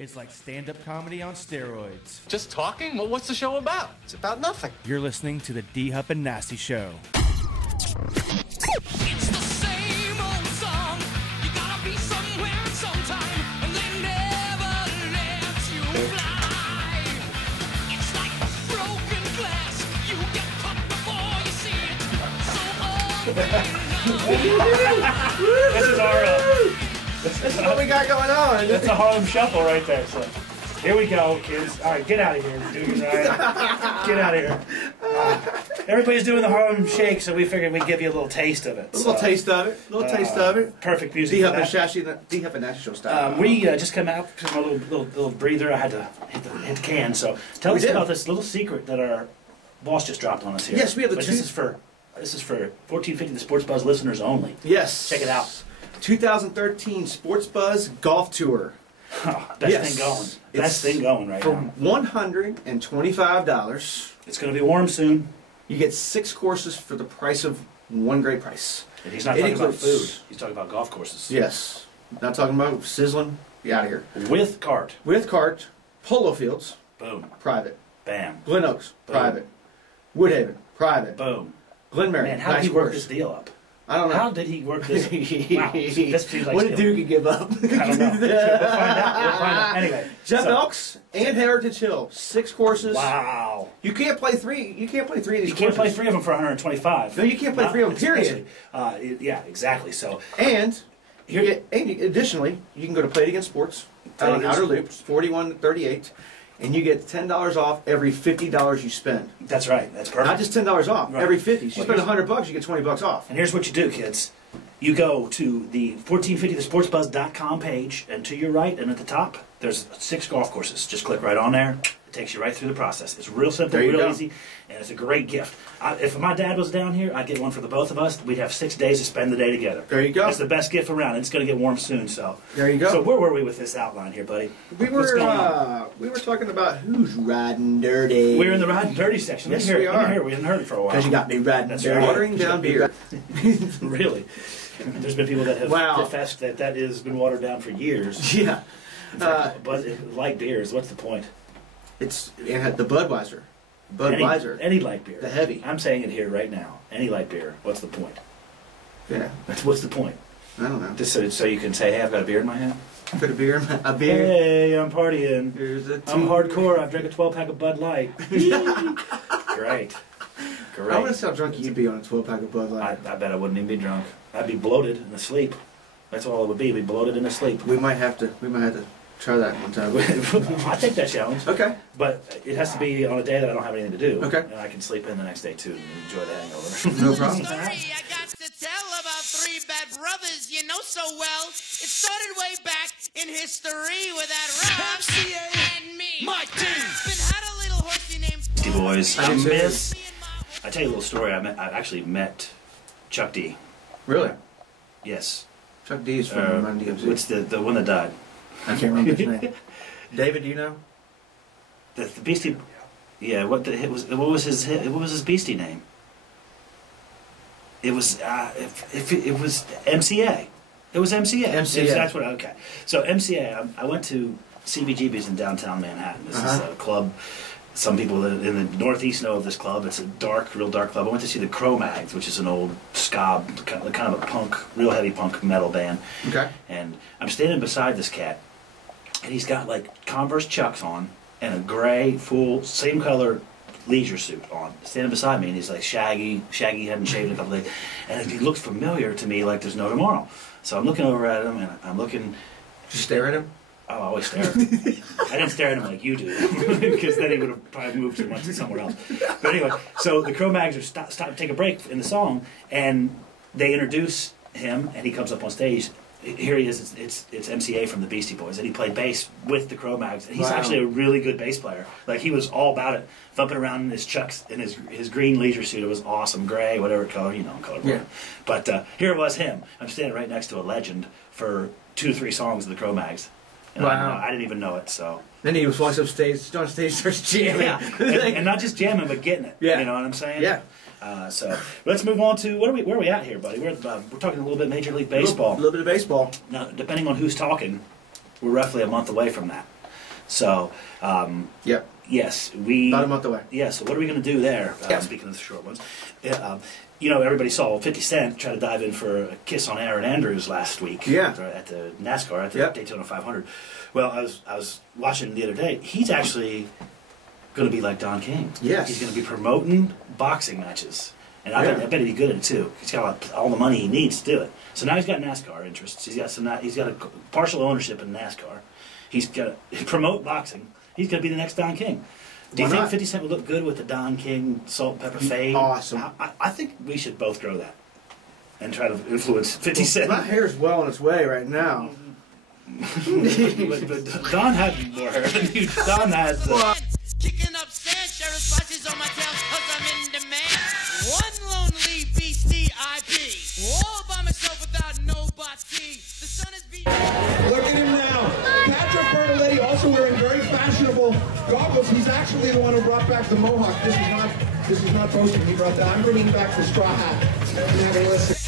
It's like stand-up comedy on steroids. Just talking? Well, what's the show about? It's about nothing. You're listening to the D-Hup and Nasty Show. It's the same old song. You gotta be somewhere sometime, and they never let you fly. It's like broken glass. You get cut before you see it. So This is our. This is what we got going on. That's a Harlem Shuffle right there. So here we go, kids. All right, get out of here, dude. Right? Get out of here. Everybody's doing the Harlem Shake, so we figured we'd give you a little taste of it. A little taste of it. A little taste of it. Perfect music. D-Hup and Nasty Show style. We just come out from a little breather. I had to hit the can. So tell us about this little secret that our boss just dropped on us here. Yes, we have the This is for 1450 the Sports Buzz listeners only. Yes. Check it out. 2013 Sports Buzz Golf Tour. Best thing going. Best thing going right now. For $125. It's going to be warm soon. You get 6 courses for the price of one great price. And he's not talking about food. He's talking about golf courses. Yes. Not talking about sizzling. Be out of here. With cart. With cart. Polo Fields. Boom. Private. Bam. Glen Oaks. Boom. Private. Woodhaven. Private. Boom. Glen Mary. Man, how did he work this deal up? I don't know. How did he work this? Wow. This seems like what did Duke give up? I don't know. We'll find out. We'll find out. Anyway. Jeff Elks and Heritage Hill. 6 courses. Wow. You can't play 3. You can't play 3 of these You can't courses. play 3 of them for 125. No, you can't play 3 of them, period. Yeah, exactly. So, And additionally, you can go to Play It Against Sports out on Outer Loop, 4138, and you get $10 off every $50 you spend. that's right. That's perfect. Not just $10 off, Right. every 50. So you Well, spend $100, you get $20 off. And here's what you do, kids. You go to the 1450thesportsbuzz.com page, and to your right and at the top, there's 6 golf courses. Just click right on there. It takes you right through the process. It's real simple, There you real go. easy, and it's a great gift. If my dad was down here, I'd get one for the both of us. We'd have 6 days to spend the day together. There you go. It's the best gift around. It's going to get warm soon, so. There you go. So where were we with this outline here, buddy? We What's going on? were talking about who's riding dirty. We're in the riding dirty section. Yes, Let me we hear it. are. Let me hear it. We hadn't heard it for a while. Because you got me riding That's dirty. right. Watering down beer. Really? There's been people that have Wow. professed that has been watered down for years. Yeah. But light beers, what's the point? It had the Budweiser. Budweiser. Any light beer. The heavy. I'm saying it here right now. Any light beer. What's the point? Yeah. What's the point? I don't know. Just so you can say, hey, I've got a beer in my hand? Put a beer. A beer. Hey, I'm partying. Here's a I'm two. hardcore. I've drank a 12-pack of Bud Light. Great. I wonder how drunk you'd be on a 12-pack of Bud Light. I bet I wouldn't even be drunk. I'd be bloated and asleep. That's all it would be. Be bloated and asleep. We might have to try that one time. I take that challenge. Okay. But it has to be on a day that I don't have anything to do. Okay. And I can sleep in the next day too and enjoy the hangover. No problem. story I got to tell about 3 bad brothers you know so well. It started way back in history with that Rob and me. My team. Been had a little horsey named Beastie Boys. I did too. I tell you a little story. I actually met Chuck D. Really? Yes. Chuck D is from Run DMC. What's the one that died? I can't remember his name. David, do you know? The Beastie. Yeah. What was his Beastie name? It was it was MCA. It was MCA. MCA. That's what. Okay. So MCA. I went to CBGB's in downtown Manhattan. This is a club. Some people in the Northeast know of this club. It's a real dark club. I went to see the Cro-Mags, which is an old ska, kind of a punk, real heavy punk metal band. Okay. And I'm standing beside this cat, and he's got like Converse Chucks on and a gray, full, same color leisure suit on, standing beside me, and he's like shaggy, hadn't shaved in a couple days, and he looked familiar to me like there's no tomorrow. So I'm looking over at him, and I'm looking. Did you stare at him? Oh, I always stare. I didn't stare at him like you do, because then he would have probably moved too much to somewhere else. But anyway, so the Cro-Mags are stop take a break in the song, and they introduce him, and he comes up on stage. Here he is. It's MCA from the Beastie Boys, and he played bass with the Cro-Mags. And he's actually a really good bass player. Like, he was all about it, thumping around in his Chucks, in his green leisure suit. It was awesome, gray, whatever color, color. Yeah. But here it was him. I'm standing right next to a legend for 2 or 3 songs of the Cro-Mags. And Wow. I didn't even know it, so. Then he walks up stage, on stage, starts jamming. Yeah. and not just jamming, but getting it. Yeah. You know what I'm saying? Yeah. So let's move on to where are we at here, buddy? We're talking a little bit Major League Baseball. A little bit of baseball. Now, depending on who's talking, we're roughly a month away from that. So, Yep. yes, we About a month away. Yeah. So what are we going to do there? Yeah. Speaking of the short ones, everybody saw 50 Cent try to dive in for a kiss on Aaron Andrews last week. Yeah. At the NASCAR at the Yep. Daytona 500. Well, I was watching the other day. He's actually going to be like Don King. Yes. He's going to be promoting boxing matches. And I Yeah. bet he'd be good at it too. He's got all the money he needs to do it. So now he's got NASCAR interests. He's got a partial ownership in NASCAR. He's got to promote boxing. He's going to be the next Don King. Do you Why think not? 50 Cent would look good with the Don King salt and pepper fade? Awesome. I think we should both grow that and try to influence 50 Cent. My hair's well on its way right now. but Don had more hair than you. Don had Kicking up sand, sheriff spices on my tail, cause I'm in demand. One lonely BCIP, all by myself without nobody. The sun is beating. Look at him now. Patrick Bertoletti also wearing very fashionable goggles. He's actually the one who brought back the mohawk. This is not boasting. He brought that. I'm bringing back the straw hat. Now, listen.